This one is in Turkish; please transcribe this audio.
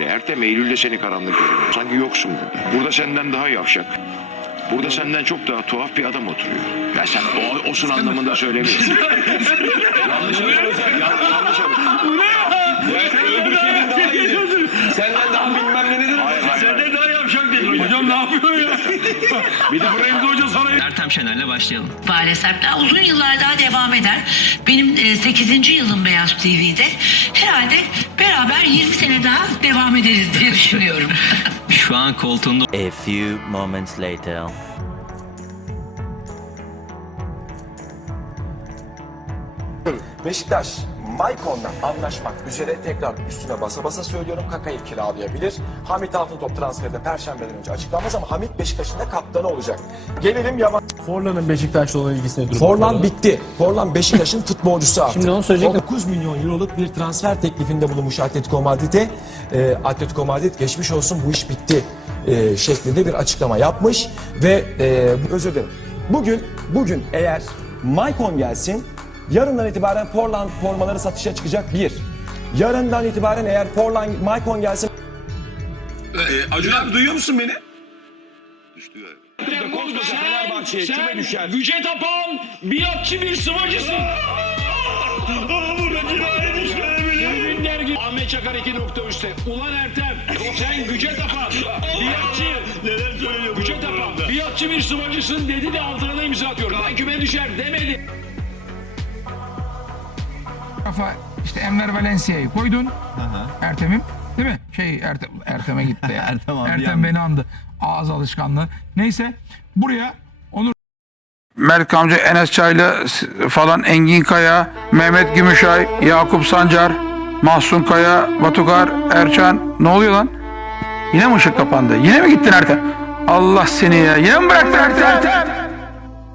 belli. Ertem Eylül'de seni karanlık görüyor. Sanki yoksun burada. Burada senden daha yavşak. Burada senden çok daha tuhaf bir adam oturuyor. Ya sen o, osun anlamında söylemiyorsun. yanlış yanlış Senden daha bilmem ne nedir? Hayır, hayır. Senden daha değil. Hocam ne yapıyor ya? bir de Remzi Hoca sana Ertem Şener'le başlayalım. Maalesef daha uzun yıllar daha devam eder. Benim 8. yılım Beyaz TV'de. Herhalde beraber 20 sene daha devam ederiz diye düşünüyorum. Şu an koltuğunda A few moments later. Beşiktaş Maykon'la anlaşmak üzere tekrar üstüne basa basa söylüyorum Kaka'yı kiralayabilir. Hamit Altıntop transferi de Perşembe'den önce açıklanmaz ama Hamit Beşiktaş'ın da kaptanı olacak. Gelelim yabancı. Forlan'ın Beşiktaş'la olan ilgisine durum. Forlan bitti. Forlan Beşiktaş'ın futbolcusu artık. Şimdi onu söyleyecektim. 9 milyon euroluk bir transfer teklifinde bulunmuş Atletico Madrid'e. E, Atletico Madrid geçmiş olsun bu iş bitti e, şeklinde bir açıklama yapmış ve e, özür dilerim. Bugün bugün eğer Maicon gelsin yarından itibaren Forlan formaları satışa çıkacak bir. Yarından itibaren eğer Forlan Maicon gelsin Acun abi duyuyor musun beni? Fenerbahçe'ye küme düşer. Güce tapan biatçı bir sıvacısın. Burada cinayet işlenebilir. der gibi. Ahmet Çakar 2.3'te. Ulan Ertem sen güce tapan biatçı. Neler söylüyor? Güce tapan biatçı bir sıvacısın dedi de altına da imza atıyor. Ben küme düşer demedi. Kafa işte Enver Valencia'yı koydun. Ertem'im değil mi? Şey Ertem, Ertem'e gitti ya. Ertem abi Ertem yandı. beni andı. Ağız alışkanlığı. Neyse buraya Onur Mert Kamcı, Enes Çaylı falan Engin Kaya, Mehmet Gümüşay, Yakup Sancar, Mahsun Kaya, Batukar, Erçan. Ne oluyor lan? Yine mi ışık kapandı? Yine mi gittin Ertem? Allah seni ya. Yine mi bıraktın Ertem?